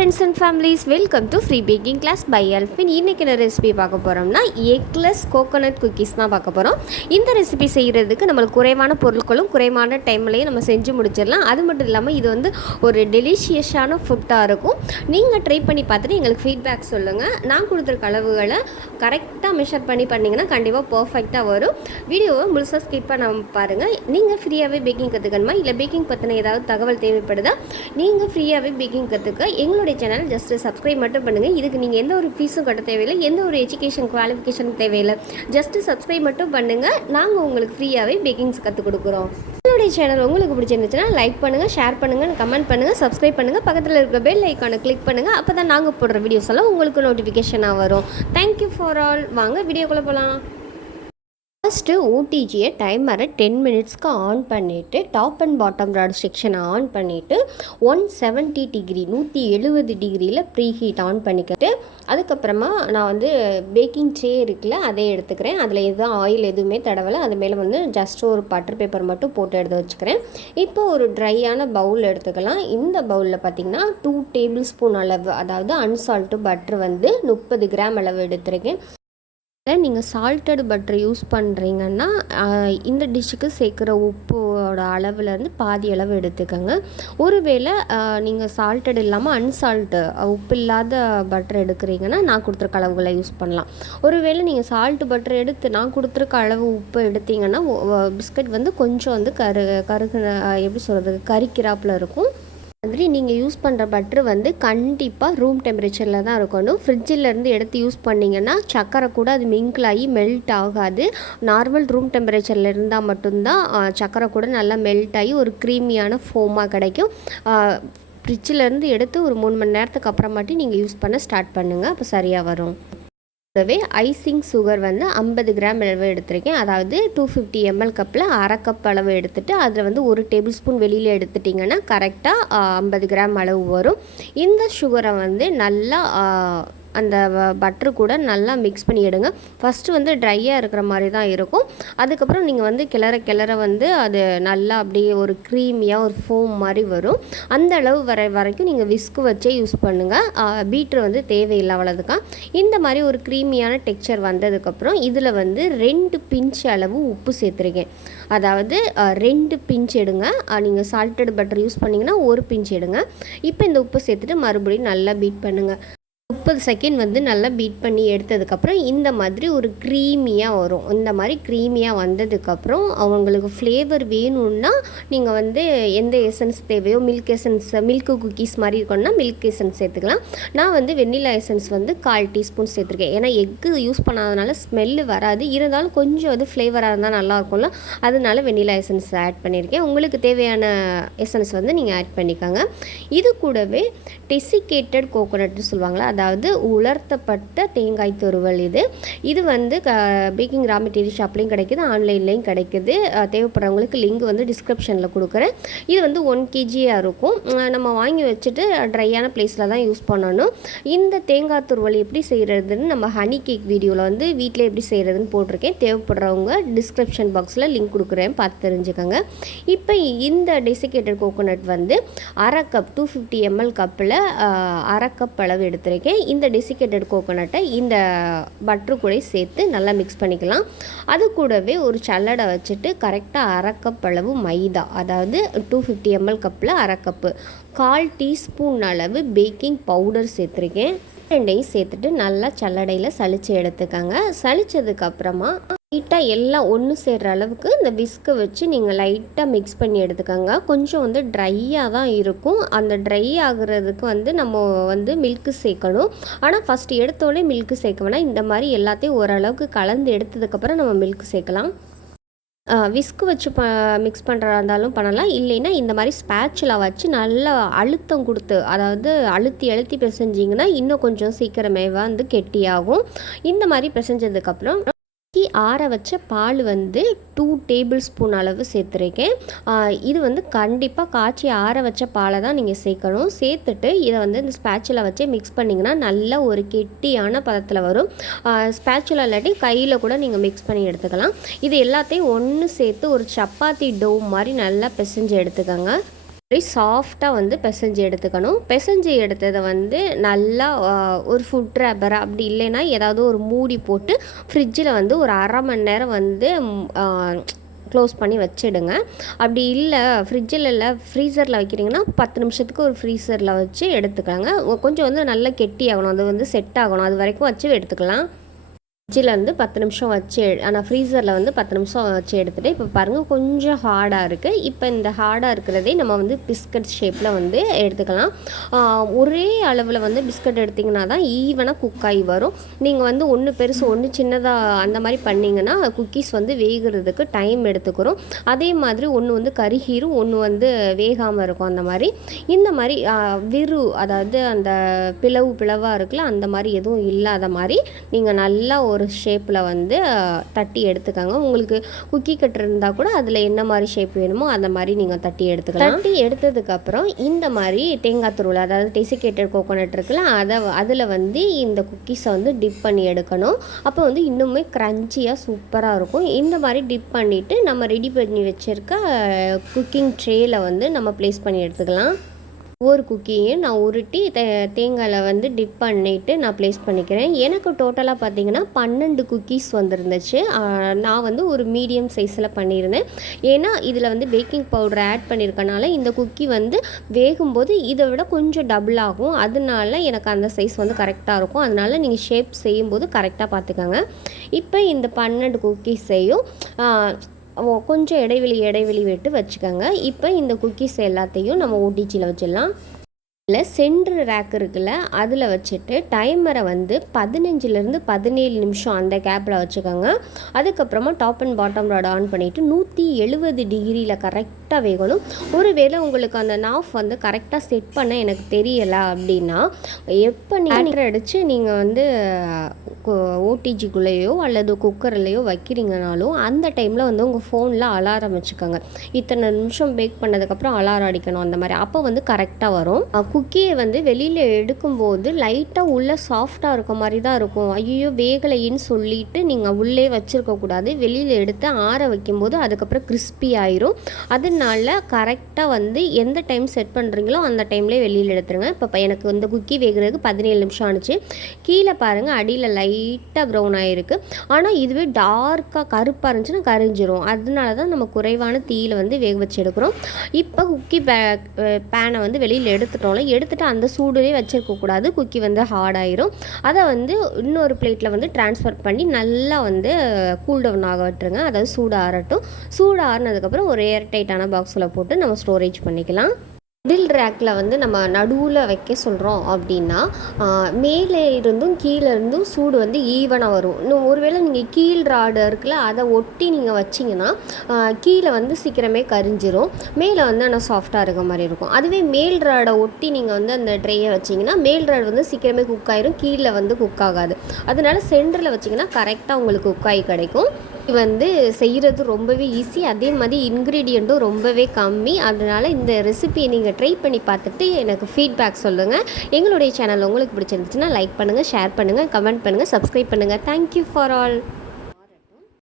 friends and families, welcome to free baking class by Elfin. இன்னைக்கு என்ன recipe பார்க்க போகிறோம்னா எக்லெஸ் கோகோனட் குக்கீஸ் தான் பார்க்க போகிறோம். இந்த ரெசிபி செய்கிறதுக்கு நம்மளுக்கு குறைவான பொருட்களும் குறைவான டைம்லேயும் நம்ம செஞ்சு முடிச்சிடலாம். அது மட்டும் இல்லாமல் இது வந்து ஒரு டெலிஷியஸான ஃபுட்டாக இருக்கும். நீங்கள் ட்ரை பண்ணி பார்த்துட்டு எங்களுக்கு ஃபீட்பேக் சொல்லுங்கள். நான் கொடுத்துருக்க அளவுகளை கரெக்டாக மெஷர் பண்ணி பண்ணிங்கன்னா கண்டிப்பாக பர்ஃபெக்டாக வரும். வீடியோவை முழுசாக ஸ்கிப் பண்ண பாருங்கள். நீங்கள் ஃப்ரீயாகவே பேக்கிங் கற்றுக்கணுமா, இல்லை பேக்கிங் பற்றின ஏதாவது தகவல் தேவைப்படுதா, நீங்கள் ஃப்ரீயாகவே பேக்கிங் கற்றுக்க எங்களுடைய சேனல் ஜஸ்ட் சப்ஸ்கிரைப் மட்டும் பண்ணுங்கள். இதுக்கு நீங்கள் எந்த ஒரு ஃபீஸும் கட்ட தேவையில்லை, எந்த ஒரு எஜுகேஷன் குவாலிஃபிகேஷனும் தேவையில்லை. ஜஸ்ட்டு சப்ஸ்கிரைப் மட்டும் பண்ணுங்கள். நாங்கள் உங்களுக்கு ஃப்ரீயாகவே பேக்கிங்ஸ் கற்றுக் கொடுக்குறோம். எங்களுடைய சேனல் உங்களுக்கு பிடிச்சிருந்துச்சுன்னா லைக் பண்ணுங்கள், ஷேர் பண்ணுங்கள், கமெண்ட் பண்ணுங்கள், சப்ஸ்கிரைப் பண்ணுங்கள். பக்கத்தில் இருக்க பெல் ஐக்கானை கிளிக் பண்ணுங்கள். அப்போ தான் நாங்கள் போடுற வீடியோஸ் எல்லாம் உங்களுக்கு நோட்டிஃபிகேஷனாக வரும். Thank you for all. வாங்க வீடியோக்குள்ளே போகலாம். ஃபஸ்ட்டு ஓடிஜியை டைமரை 10 மினிட்ஸ்க்கு ஆன் பண்ணிவிட்டு டாப் அண்ட் பாட்டம் ராட் செக்ஷனை ஆன் பண்ணிவிட்டு 170 டிகிரி 170 டிகிரியில் ப்ரீ ஹீட் ஆன் பண்ணிக்கிட்டு அதுக்கப்புறமா நான் வந்து பேக்கிங் ட்ரே இருக்குல்ல அதை எடுத்துக்கிறேன். அதில் எதுவும் ஆயில் எதுவுமே தடவலை. அது மேலே வந்து ஜஸ்ட் ஒரு பட்டர் பேப்பர் மட்டும் போட்டு எடுத்து வச்சுக்கிறேன். இப்போ ஒரு ட்ரையான பவுல் எடுத்துக்கலாம். இந்த பவுலில் பார்த்திங்கன்னா 2 டேபிள் ஸ்பூன் அளவு, அதாவது அன்சால்ட்டு பட்டர் வந்து 30 கிராம் அளவு எடுத்துருக்கேன். நீங்கள் சால்ட்டட் பட்டர் யூஸ் பண்ணுறீங்கன்னா இந்த டிஷ்ஷுக்கு சேர்க்குற உப்போட அளவுலேருந்து பாதி அளவு எடுத்துக்கோங்க. ஒருவேளை நீங்கள் சால்ட்டட் இல்லாமல் அன்சால்ட்டு உப்பு இல்லாத பட்டர் எடுக்கிறீங்கன்னா நான் கொடுத்துருக்க அளவுகளை யூஸ் பண்ணலாம். ஒருவேளை நீங்கள் சால்ட்டு பட்டர் எடுத்து நான் கொடுத்துருக்க அளவு உப்பு எடுத்தீங்கன்னா பிஸ்கட் வந்து கொஞ்சம் வந்து எப்படி சொல்கிறது, கறிக்கிறாப்பில் இருக்கும். மாதிரி நீங்கள் யூஸ் பண்ணுற பட்டர் வந்து கண்டிப்பாக ரூம் டெம்பரேச்சரில் தான் இருக்கணும். ஃப்ரிட்ஜிலேருந்து எடுத்து யூஸ் பண்ணிங்கன்னா சக்கரை கூட அது மிங்கிள் ஆகி மெல்ட் ஆகாது. நார்மல் ரூம் டெம்பரேச்சரில் இருந்தால் மட்டும்தான் சக்கரை கூட நல்லா மெல்ட் ஆகி ஒரு க்ரீமியான ஃபோமாக கிடைக்கும். ஃப்ரிட்ஜிலேருந்து எடுத்து ஒரு 3 மணி நேரத்துக்கு அப்புறமாட்டி நீங்கள் யூஸ் பண்ண ஸ்டார்ட் பண்ணுங்கள். அப்போ சரியாக வரும். கூடவே ஐசிங் சுகர் வந்து 50 கிராம் அளவு எடுத்திருக்கேன். அதாவது 250 ml கப்பில் அரை கப் அளவு எடுத்துகிட்டு அதில் வந்து 1 டேபிள் ஸ்பூன் வெளியில் எடுத்துட்டிங்கன்னா கரெக்டாக 50 கிராம் அளவு வரும். இந்த சுகரை வந்து நல்லா அந்த பட்டரு கூட நல்லா மிக்ஸ் பண்ணி எடுங்க. ஃபஸ்ட்டு வந்து ட்ரையாக இருக்கிற மாதிரி தான் இருக்கும். அதுக்கப்புறம் நீங்கள் வந்து கிளற வந்து அது நல்லா அப்படியே ஒரு க்ரீமியாக ஒரு ஃபோம் மாதிரி வரும். அந்த அளவு வரைக்கும் நீங்கள் விஸ்கு வச்சே யூஸ் பண்ணுங்கள். பீட்ரு வந்து தேவையில்லை, அவ்வளோதுக்காக. இந்த மாதிரி ஒரு க்ரீமியான டெக்ஸ்சர் வந்ததுக்கப்புறம் இதில் வந்து 2 பிஞ்ச் அளவு உப்பு சேர்த்துருக்கேன். அதாவது 2 பிஞ்ச் எடுங்க. நீங்கள் சால்ட்டட் பட்டர் யூஸ் பண்ணிங்கன்னா 1 பிஞ்ச் எடுங்க. இப்போ இந்த உப்பு சேர்த்துட்டு மறுபடியும் நல்லா பீட் பண்ணுங்கள். 30 செகண்ட் வந்து நல்லா பீட் பண்ணி எடுத்ததுக்கப்புறம் இந்த மாதிரி ஒரு க்ரீமியாக வரும். இந்த மாதிரி க்ரீமியாக வந்ததுக்கப்புறம் அவங்களுக்கு ஃப்ளேவர் வேணும்னா நீங்கள் வந்து எந்த எசன்ஸ் தேவையோ, மில்க் எசன்ஸ், மில்க் குக்கீஸ் மாதிரி இருக்கணும்னா மில்க் எசன்ஸ் சேர்த்துக்கலாம். நான் வந்து வெண்ணிலா எசன்ஸ் வந்து 1/4 டீஸ்பூன் சேர்த்துருக்கேன். ஏன்னா எக்கு யூஸ் பண்ணாதனால ஸ்மெல்லு வராது. இருந்தாலும் கொஞ்சம் அது ஃப்ளேவராக இருந்தால் நல்லாயிருக்கும்ல, அதனால வெண்ணிலா எசன்ஸ் ஆட் பண்ணியிருக்கேன். உங்களுக்கு தேவையான எசன்ஸ் வந்து நீங்கள் ஆட் பண்ணிக்கோங்க. இது கூடவே டெசிகேட்டட் கோகோனட்னு சொல்லுவாங்களா, அதாவது உலர்த்தப்பட்ட தேங்காய் துருவல். இது வந்து பேக்கிங் ரா மெட்டீரியல் ஷாப்லேயும் கிடைக்குது, ஆன்லைன்லேயும் கிடைக்குது. தேவைப்படுறவங்களுக்கு லிங்க் வந்து டிஸ்கிரிப்ஷனில் கொடுக்குறேன். இது வந்து 1 kg இருக்கும். நம்ம வாங்கி வச்சுட்டு ட்ரையான பிளேஸில் தான் யூஸ் பண்ணணும். இந்த தேங்காய் துருவல் எப்படி செய்கிறதுன்னு நம்ம ஹனி கேக் வீடியோவில் வந்து வீட்டில் எப்படி செய்கிறதுன்னு போட்டிருக்கேன். தேவைப்படுறவங்க டிஸ்கிரிப்ஷன் பாக்ஸில் லிங்க் கொடுக்குறேன், பார்த்து தெரிஞ்சுக்கோங்க. இப்போ இந்த டெசிகேட்டட் கோகோனட் வந்து அரை கப் 250 ml கப்பில் அரை கப் அளவு எடுத்திருக்கேன். இந்த டெசிகேட்டட் கோகோனட்டை இந்த பட்டரு கூட சேர்த்து நல்லா மிக்ஸ் பண்ணிக்கலாம். அது கூடவே ஒரு சல்லடை வச்சுட்டு கரெக்டாக அரை கப் அளவு மைதா, அதாவது 250 ml கப்பில் அரை கப்பு, 1/4 டீஸ்பூன் அளவு பேக்கிங் பவுடர் சேர்த்துருக்கேன். ரெண்டையும் சேர்த்துட்டு நல்லா சல்லடையில் சலித்து எடுத்துக்கோங்க. சலித்ததுக்கப்புறமா லைட்டாக எல்லாம் ஒன்று சேர்கிற அளவுக்கு இந்த விஸ்கை வச்சு நீங்கள் லைட்டாக மிக்ஸ் பண்ணி எடுத்துக்கோங்க. கொஞ்சம் வந்து ட்ரையாக தான் இருக்கும். அந்த ட்ரை ஆகுறதுக்கு வந்து நம்ம வந்து மில்க்கு சேர்க்கணும். ஆனால் ஃபஸ்ட்டு எடுத்தோடனே மில்க்கு சேர்க்க வேணாம். இந்த மாதிரி எல்லாத்தையும் ஓரளவுக்கு கலந்து எடுத்ததுக்கப்புறம் நம்ம மில்க்கு சேர்க்கலாம். விஸ்கு வச்சு மிக்ஸ் பண்ணுறதா இருந்தாலும் பண்ணலாம். இல்லைன்னா இந்த மாதிரி ஸ்பேச்சுலா வச்சு நல்லா அழுத்தம் கொடுத்து, அதாவது அழுத்தி பிசைஞ்சிங்கன்னா இன்னும் கொஞ்சம் சீக்கிரமே வந்து கெட்டியாகும். இந்த மாதிரி பிசைஞ்சதுக்கப்புறம் ஆற வச்ச பால் வந்து 2 டேபிள் ஸ்பூன் அளவு சேர்த்துருக்கேன். இது வந்து கண்டிப்பாக காய்ச்சி ஆற வச்ச பாலை தான் நீங்கள் சேர்க்கணும். சேர்த்துட்டு இதை வந்து இந்த ஸ்பேச்சுலா வச்சே மிக்ஸ் பண்ணிங்கன்னா நல்ல ஒரு கெட்டியான பதத்தில் வரும். ஸ்பேச்சுலா இல்லாட்டி கையில் கூட நீங்கள் மிக்ஸ் பண்ணி எடுத்துக்கலாம். இது எல்லாத்தையும் ஒன்று சேர்த்து ஒரு சப்பாத்தி டோ மாதிரி நல்லா பிசைஞ்சு எடுத்துக்கோங்க. சாஃப்டாக வந்து பிசைஞ்சு எடுத்துக்கணும். பிசைஞ்சு எடுத்ததை வந்து நல்லா ஒரு ஃபுட் ரப்பர் அப்படி இல்லைன்னா ஏதாவது ஒரு மூடி போட்டு ஃப்ரிட்ஜில் வந்து ஒரு அரை மணி நேரம் வந்து க்ளோஸ் பண்ணி வச்சிடுங்க. அப்படி இல்லை ஃப்ரிட்ஜில் இல்லை ஃப்ரீசரில் வைக்கிறீங்கன்னா 10 நிமிஷத்துக்கு ஒரு ஃப்ரீசரில் வச்சு எடுத்துக்கலாங்க. கொஞ்சம் வந்து நல்லா கெட்டி ஆகணும், அது வந்து செட் ஆகணும், அது வரைக்கும் வச்சு எடுத்துக்கலாம். ஃப்ரிட்ஜில் வந்து 10 நிமிஷம் வச்சு ஆனால் ஃப்ரீசரில் வந்து 10 நிமிஷம் வச்சு எடுத்துகிட்டு இப்போ பாருங்கள் கொஞ்சம் ஹார்டாக இருக்குது. இப்போ இந்த ஹார்டாக இருக்கிறதே நம்ம வந்து பிஸ்கட் ஷேப்பில் வந்து எடுத்துக்கலாம். ஒரே அளவில் வந்து பிஸ்கட் எடுத்திங்கன்னா தான் ஈவனாக குக்காகி வரும். நீங்கள் வந்து ஒன்று பெருசு ஒன்று சின்னதாக அந்த மாதிரி பண்ணிங்கன்னா குக்கீஸ் வந்து வேகிறதுக்கு டைம் எடுத்துக்கிறோம். அதே மாதிரி ஒன்று வந்து கருகீரும், ஒன்று வந்து வேகாமல் இருக்கும். அந்த மாதிரி இந்த மாதிரி அதாவது அந்த பிளவாக இருக்குல்ல, அந்த மாதிரி எதுவும் இல்லாத மாதிரி நீங்கள் நல்லா ஒரு ஷேப்பில் வந்து தட்டி எடுத்துக்கோங்க. உங்களுக்கு குக்கி கட்டர் இருந்தால் கூட அதில் என்ன மாதிரி ஷேப் வேணுமோ அந்த மாதிரி நீங்கள் தட்டி எடுத்துக்கலாம். தட்டி எடுத்ததுக்கப்புறம் இந்த மாதிரி தேங்காய் துருவல், அதாவது டெசிகேட்டட் கோகோனட் இருக்குல்ல, அதில் வந்து இந்த குக்கீஸை வந்து டிப் பண்ணி எடுக்கணும். அப்போ வந்து இன்னுமே க்ரன்ச்சியாக சூப்பராக இருக்கும். இந்த மாதிரி டிப் பண்ணிவிட்டு நம்ம ரெடி பண்ணி வச்சுருக்க குக்கிங் ட்ரேயில் வந்து நம்ம ப்ளேஸ் பண்ணி எடுத்துக்கலாம். ஒவ்வொரு குக்கியையும் நான் உருட்டி தேங்காயில் வந்து டிப் பண்ணிவிட்டு நான் ப்ளேஸ் பண்ணிக்கிறேன். எனக்கு டோட்டலாக பார்த்திங்கன்னா 12 குக்கீஸ் வந்துருந்துச்சு. நான் வந்து ஒரு மீடியம் சைஸில் பண்ணியிருந்தேன். ஏன்னா இதில் வந்து பேக்கிங் பவுடர் ஆட் பண்ணியிருக்கனால இந்த குக்கி வந்து வேகும்போது இதை விட கொஞ்சம் டபுள் ஆகும். அதனால எனக்கு அந்த சைஸ் வந்து கரெக்டாக இருக்கும். அதனால் நீங்கள் ஷேப் செய்யும்போது கரெக்டாக பார்த்துக்கோங்க. இப்போ இந்த 12 குக்கீஸையும் கொஞ்சம் இடைவெளி விட்டு வச்சுக்கோங்க. இப்போ இந்த குக்கீஸ் எல்லாத்தையும் நம்ம ஓடிஜியில் வச்சிடலாம். இல்லை சென்ட்ரு ரேக் இருக்குல்ல, அதில் வச்சுட்டு டைமரை வந்து 15லேருந்து 17 நிமிஷம் அந்த கேப்பில் வச்சுக்கோங்க. அதுக்கப்புறமா top and bottom rod on பண்ணிவிட்டு 170 டிகிரியில் கரெக்டாக வேகணும். ஒருவேளை உங்களுக்கு அந்த நாஃப் வந்து கரெக்டாக செட் பண்ண எனக்கு தெரியலை அப்படின்னா, எப்போ நீங்கள் அடித்து நீங்கள் வந்து ஓடிஜிக்குள்ளேயோ அல்லது குக்கர்லேயோ வைக்கிறீங்கனாலும் அந்த டைமில் வந்து உங்கள் ஃபோனில் அலாரம் வச்சுக்கோங்க. இத்தனை நிமிஷம் பேக் பண்ணதுக்கப்புறம் அலாரம் அடிக்கணும். அந்த மாதிரி அப்போ வந்து கரெக்டாக வரும். குக்கியை வந்து வெளியில் எடுக்கும்போது லைட்டாக உள்ளே சாஃப்டாக இருக்க மாதிரி தான் இருக்கும். ஐயோ வேகலைன்னு சொல்லிட்டு நீங்கள் உள்ளே வச்சுருக்கக்கூடாது. வெளியில் எடுத்து ஆற வைக்கும்போது அதுக்கப்புறம் கிறிஸ்பி ஆயிரும். அதனால கரெக்டாக வந்து எந்த டைம் செட் பண்ணுறீங்களோ அந்த டைம்லேயே வெளியில் எடுத்துருங்க. இப்போ எனக்கு வந்து குக்கி வேகிறதுக்கு 17 நிமிஷம் ஆணுச்சு. கீழே பாருங்கள் அடியில் லைட்டாக ப்ரௌன் ஆகிருக்கு. ஆனால் இதுவே டார்க்காக கருப்பாக இருந்துச்சுன்னா கரிஞ்சிரும். அதனால தான் நம்ம குறைவான தீயில் வந்து வேக வச்சு எடுக்கிறோம். இப்போ குக்கி பேனை வந்து வெளியில் எடுத்துட்டு அந்த சூடுலேயே வச்சுருக்கக்கூடாது. குக்கி வந்து ஹார்டாயிரும். அதை வந்து இன்னொரு பிளேட்டில் வந்து ட்ரான்ஸ்ஃபர் பண்ணி நல்லா வந்து கூல் டவுன் ஆக விட்டுருங்க. அதாவது சூடு ஆறட்டும். சூடு ஆறினதுக்கப்புறம் ஒரு ஏர் டைட்டான பாக்ஸில் போட்டு நம்ம ஸ்டோரேஜ் பண்ணிக்கலாம். மிடில் ரேக்கில் வந்து நம்ம நடுவில் வைக்க சொல்கிறோம் அப்படின்னா மேலே இருந்தும் கீழே இருந்தும் சூடு வந்து ஈவனாக வரும். இன்னும் ஒருவேளை நீங்கள் கீழ் ராடு இருக்குல்ல, அதை ஒட்டி நீங்கள் வச்சிங்கன்னா கீழே வந்து சீக்கிரமே கரிஞ்சிரும். மேலே வந்து ஆனால் சாஃப்டாக இருக்க மாதிரி இருக்கும். அதுவே மேல் ராடை ஒட்டி நீங்கள் வந்து அந்த ட்ரையை வச்சிங்கன்னா மேல் ராடு வந்து சீக்கிரமே குக் ஆயிரும், கீழே வந்து குக் ஆகாது. அதனால சென்டரில் வச்சிங்கன்னா கரெக்டாக உங்களுக்கு குக் ஆகி கிடைக்கும். இது வந்து செய்கிறது ரொம்பவே ஈஸி. அதே மாதிரி இன்க்ரீடியண்ட்டும் ரொம்பவே கம்மி. அதனால் இந்த ரெசிபியை நீங்கள் ட்ரை பண்ணி பார்த்துட்டு எனக்கு ஃபீட்பேக் சொல்லுங்கள். எங்களுடைய சேனல் உங்களுக்கு பிடிச்சிருந்துச்சுன்னா லைக் பண்ணுங்கள், ஷேர் பண்ணுங்கள், கமெண்ட் பண்ணுங்கள், சப்ஸ்கிரைப் பண்ணுங்கள். Thank you for all.